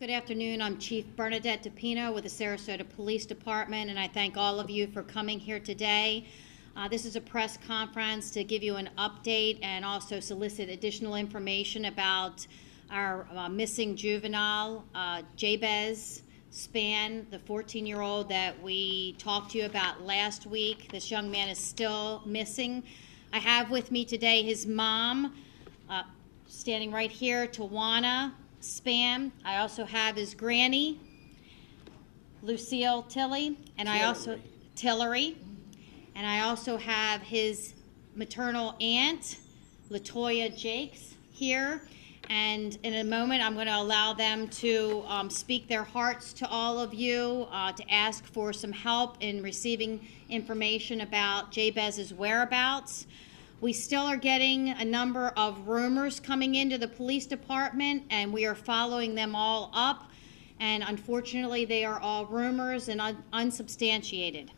Good afternoon. I'm Chief Bernadette DiPino with the Sarasota Police Department, and I thank all of you for coming here today. This is a press conference to give you an update and also solicit additional information about our missing juvenile, Jabez Spann, the 14-year-old that we talked to you about last week. This young man is still missing. I have with me today his mom, standing right here, Tawana Spann. I also have his granny, Lucia Tillery, and Tillery, and I also have his maternal aunt, Latoya Jakes, here. And in a moment, I'm going to allow them to speak their hearts to all of you, to ask for some help in receiving information about Jabez's whereabouts. We still are getting a number of rumors coming into the police department, and we are following them all up. And unfortunately, they are all rumors and unsubstantiated.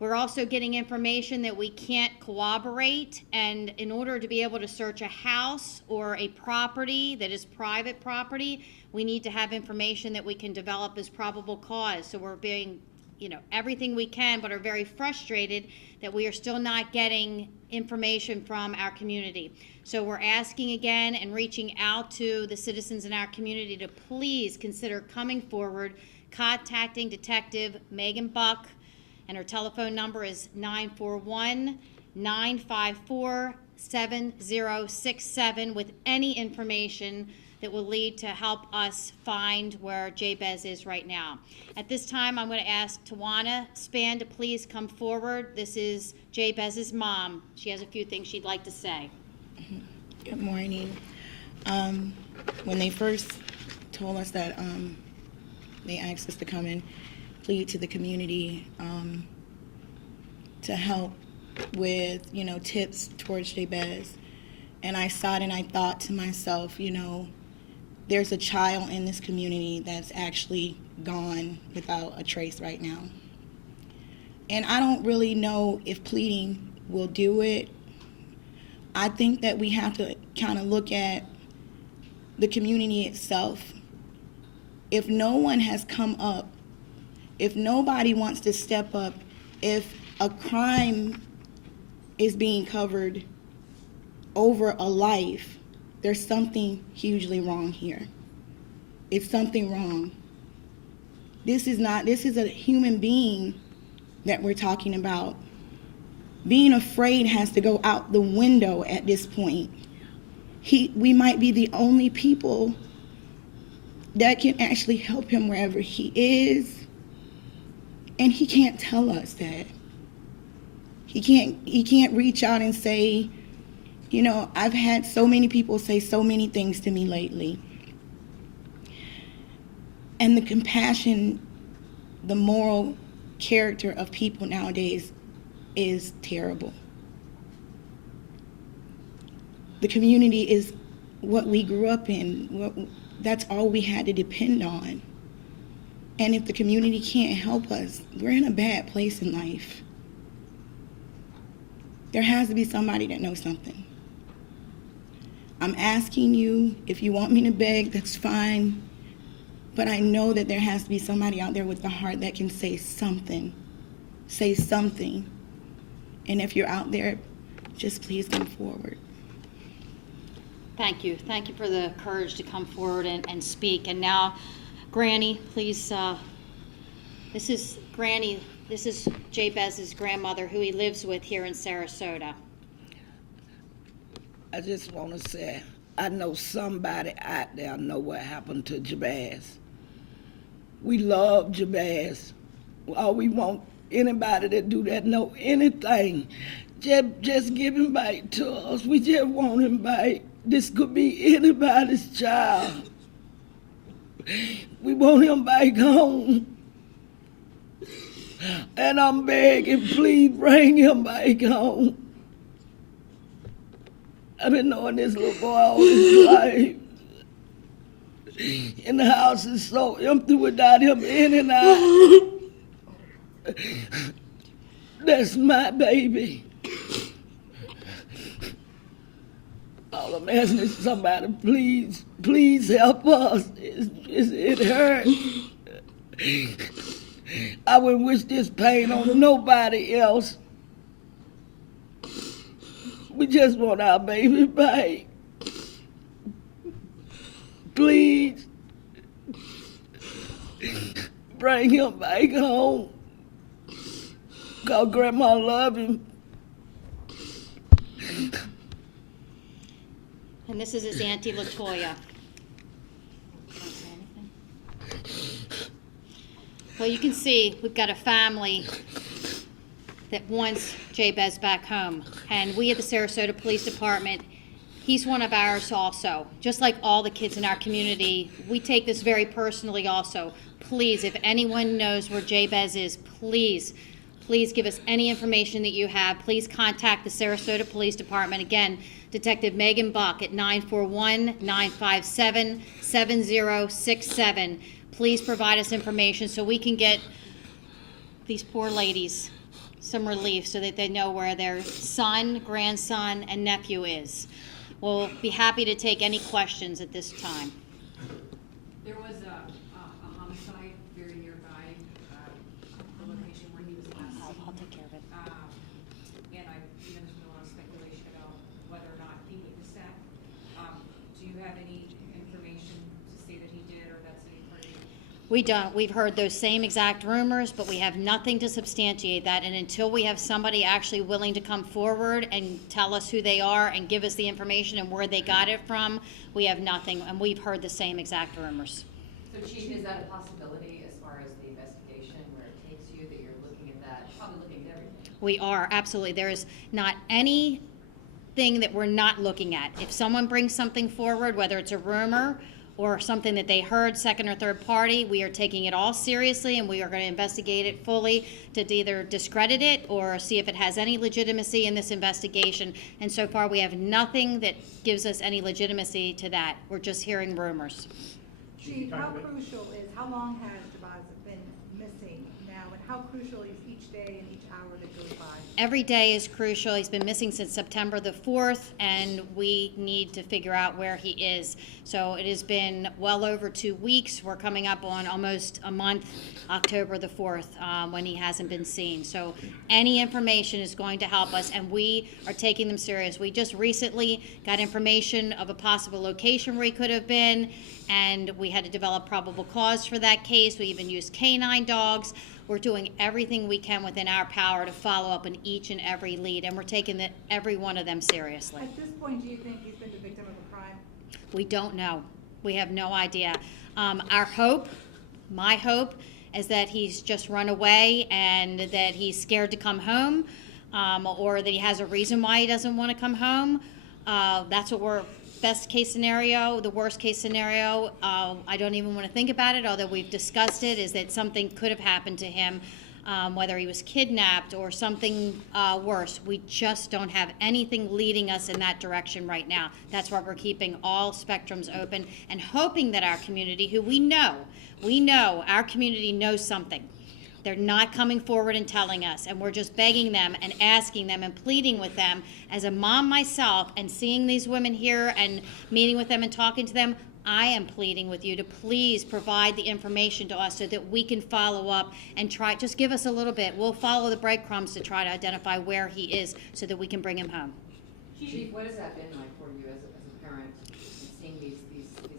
We're also getting information that we can't corroborate, and in order to be able to search a house or a property that is private property, we need to have information that we can develop as probable cause. So we're being, everything we can, but are very frustrated that we are still not getting information from our community. So we're asking again and reaching out to the citizens in our community to please consider coming forward, contacting Detective Megan Buck, and her telephone number is 941-954-7067 with any information that will lead to help us find where Jabez is right now. At this time, I'm going to ask Tawana Spann to please come forward. This is Jabez's mom. She has a few things she'd like to say. Good morning. When they first told us that they asked us to come and plead to the community to help with, tips towards Jabez, and I saw it and I thought to myself, there's a child in this community that's actually gone without a trace right now. And I don't really know if pleading will do it. I think that we have to kind of look at the community itself. If no one has come up, if nobody wants to step up, if a crime is being covered over a life, there's something hugely wrong here. It's something wrong. This is a human being that we're talking about. Being afraid has to go out the window at this point. We might be the only people that can actually help him wherever he is, and he can't tell us that. He can't reach out and say, I've had so many people say so many things to me lately. And the compassion, the moral character of people nowadays is terrible. The community is what we grew up in. That's all we had to depend on. And if the community can't help us, we're in a bad place in life. There has to be somebody that knows something. I'm asking you, if you want me to beg, that's fine. But I know that there has to be somebody out there with the heart that can say something. Say something. And if you're out there, just please come forward. Thank you. Thank you for the courage to come forward and speak. And now, Granny, please, this is Jabez's grandmother, who he lives with here in Sarasota. I just want to say, I know somebody out there know what happened to Jabez. We love Jabez. All we want, anybody that do that know anything, just give him back to us. We just want him back. This could be anybody's child. We want him back home. And I'm begging, please bring him back home. I've been knowing this little boy all his life. And the house is so empty without him in and out. That's my baby. all I'm asking is somebody, please help us. It hurts. I wouldn't wish this pain on nobody else. We just want our baby back. Please, bring him back home. Cause Grandma love him. And this is his Auntie Latoya. Well, you can see we've got a family that wants Jabez back home. And we at the Sarasota Police Department, he's one of ours also. Just like all the kids in our community, we take this very personally also. Please, if anyone knows where Jabez is, please give us any information that you have. Please contact the Sarasota Police Department. Again, Detective Megan Buck at 941-957-7067. Please provide us information so we can get these poor ladies some relief so that they know where their son, grandson, and nephew is. We'll be happy to take any questions at this time. There was a homicide very nearby, the location where he was last seen. I'll take care of it. And there's been a lot of speculation about whether or not he witnessed that. Do you have any information to say that he did, or that's any part of it? We don't. We've heard those same exact rumors, but we have nothing to substantiate that. And until we have somebody actually willing to come forward and tell us who they are and give us the information and where they got it from, we have nothing. And we've heard the same exact rumors. So Chief, is that a possibility as far as the investigation, where it takes you, that you're looking at that, probably looking at everything? We are, absolutely. There is not anything that we're not looking at. If someone brings something forward, whether it's a rumor or something that they heard, second or third party, we are taking it all seriously, and we are going to investigate it fully to either discredit it or see if it has any legitimacy in this investigation. And so far, we have nothing that gives us any legitimacy to that. We're just hearing rumors. Chief, how crucial is, how long has Jabez been missing now, and how crucial is each day and each hour that goes by? Every day is crucial. He's been missing since September the 4th, and we need to figure out where he is. So it has been well over 2 weeks. We're coming up on almost a month, October the 4th, when he hasn't been seen. So any information is going to help us, and we are taking them serious. We just recently got information of a possible location where he could have been, and we had to develop probable cause for that case. We even used canine dogs. We're doing everything we can within our power to follow up on each and every lead, and we're taking every one of them seriously. At this point, do you think he's been the victim of a crime? We don't know. We have no idea. Our hope, my hope, is that he's just run away and that he's scared to come home, or that he has a reason why he doesn't want to come home. That's what we're, best case scenario. The worst case scenario, I don't even want to think about it, although we've discussed it, is that something could have happened to him, whether he was kidnapped or something worse. We just don't have anything leading us in that direction right now. That's why we're keeping all spectrums open and hoping that our community, who we know our community knows something. They're not coming forward and telling us, and we're just begging them and asking them and pleading with them. As a mom myself, and seeing these women here and meeting with them and talking to them, I am pleading with you to please provide the information to us so that we can follow up and try, just give us a little bit. We'll follow the breadcrumbs to try to identify where he is so that we can bring him home. Chief, what has that been like for you as a parent, and seeing these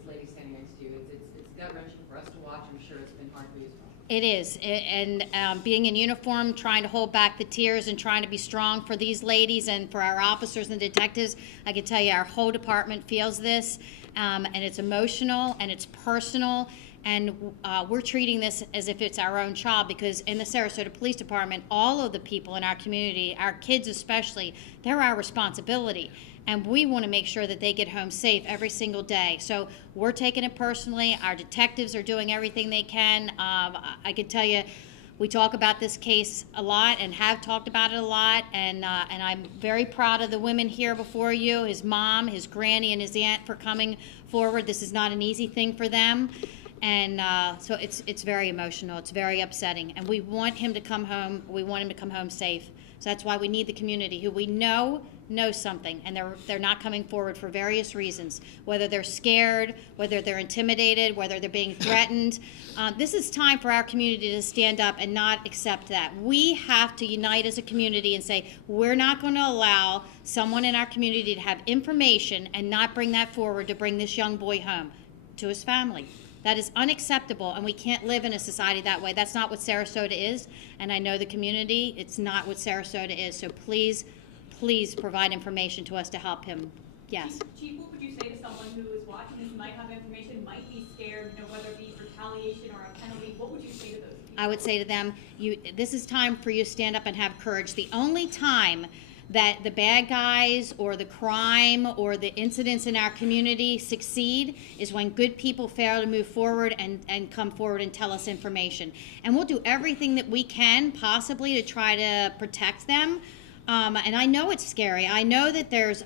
ladies standing next to you? It's gut-wrenching for us to watch. I'm sure it's been hard for you as well. It is, and being in uniform, trying to hold back the tears and trying to be strong for these ladies and for our officers and detectives, I can tell you our whole department feels this, and it's emotional and it's personal, and we're treating this as if it's our own child, because in the Sarasota Police Department, all of the people in our community, our kids especially, they're our responsibility. And we want to make sure that they get home safe every single day. So we're taking it personally. Our detectives are doing everything they can. I can tell you, we talk about this case a lot and have talked about it a lot. And I'm very proud of the women here before you, his mom, his granny, and his aunt for coming forward. This is not an easy thing for them. And so it's very emotional. It's very upsetting. And we want him to come home. We want him to come home safe. So that's why we need the community, who we know know something, and they're not coming forward for various reasons, whether they're scared, whether they're intimidated, whether they're being threatened. This is time for our community to stand up and not accept that. We have to unite as a community and say, we're not going to allow someone in our community to have information and not bring that forward to bring this young boy home to his family. That is unacceptable, and we can't live in a society that way. That's not what Sarasota is, and I know the community, it's not what Sarasota is. So please provide information to us to help him. Yes. Chief, what would you say to someone who is watching this, might have information, might be scared, whether it be retaliation or a penalty? What would you say to those people? I would say to them, this is time for you to stand up and have courage. The only time that the bad guys or the crime or the incidents in our community succeed is when good people fail to move forward and come forward and tell us information. And we'll do everything that we can possibly to try to protect them. And I know it's scary. I know that there's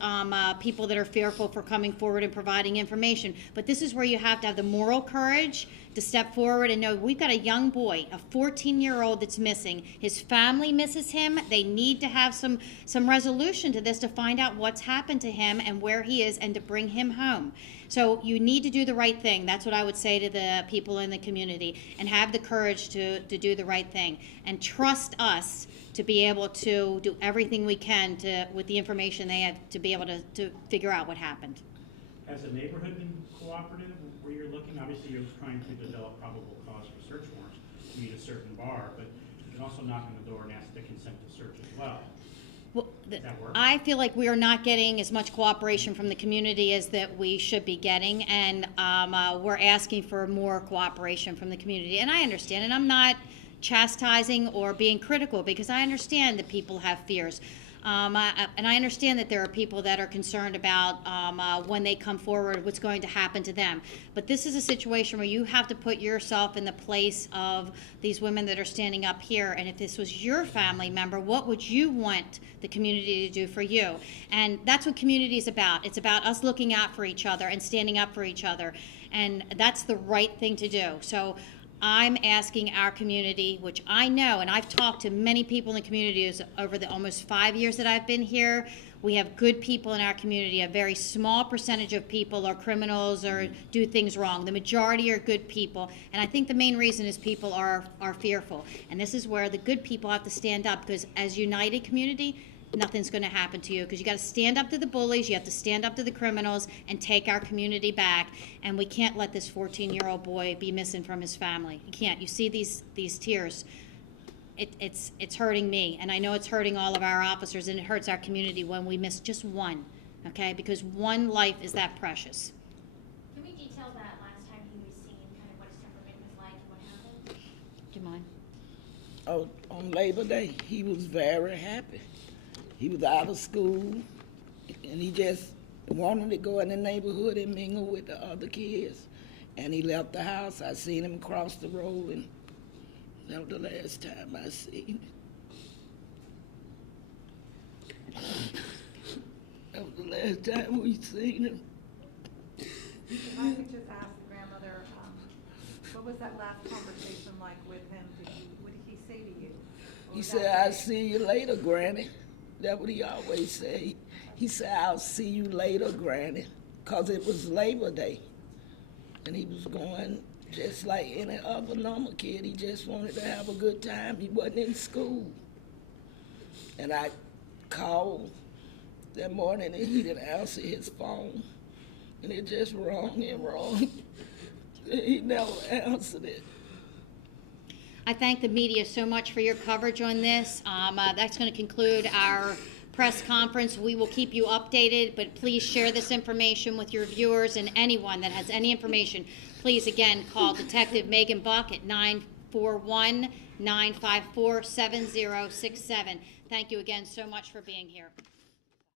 people that are fearful for coming forward and providing information. But this is where you have to have the moral courage to step forward and know we've got a young boy, a 14-year-old that's missing. His family misses him. They need to have some resolution to this to find out what's happened to him and where he is and to bring him home. So you need to do the right thing. That's what I would say to the people in the community, and have the courage to do the right thing and trust us to be able to do everything we can with the information they have to be able to figure out what happened. Has the neighborhood been cooperative where you're looking? Obviously, you're trying to develop probable cause for search warrants to meet a certain bar, but you can also knock on the door and ask the consent to search as well. Well, Does that work? I feel like we are not getting as much cooperation from the community as that we should be getting, and we're asking for more cooperation from the community. And I understand, and I'm not chastising or being critical, because I understand that people have fears. And I understand that there are people that are concerned about when they come forward, what's going to happen to them. But this is a situation where you have to put yourself in the place of these women that are standing up here. And if this was your family member, what would you want the community to do for you? And that's what community is about. It's about us looking out for each other and standing up for each other. And that's the right thing to do. So I'm asking our community, which I know, and I've talked to many people in the community over the almost 5 years that I've been here. We have good people in our community. A very small percentage of people are criminals or do things wrong. The majority are good people. And I think the main reason is people are fearful. And this is where the good people have to stand up, because as a united community, nothing's going to happen to you, because you got to stand up to the bullies, you have to stand up to the criminals and take our community back. And we can't let this 14-year-old boy be missing from his family. You can't. You see these tears. It's hurting me, and I know it's hurting all of our officers, and it hurts our community when we miss just one, okay? Because one life is that precious. Can we detail that last time he was seen, kind of what his temperament was like and what happened? Do you mind? Oh, on Labor Day, he was very happy. He was out of school, and he just wanted to go in the neighborhood and mingle with the other kids. And he left the house. I seen him cross the road, and that was the last time I seen him. That was the last time we seen him. If I could just ask the grandmother, what was that last conversation like with him? What did he say to you? He said, "I'll see you later, Granny." That's what he always say. He said, "I'll see you later, Granny," because it was Labor Day. And he was going just like any other normal kid. He just wanted to have a good time. He wasn't in school. And I called that morning, and he didn't answer his phone. And it just rung and rung. He never answered it. I thank the media so much for your coverage on this. That's going to conclude our press conference. We will keep you updated, but please share this information with your viewers, and anyone that has any information, please again call Detective Megan Buck at 941-954-7067. Thank you again so much for being here.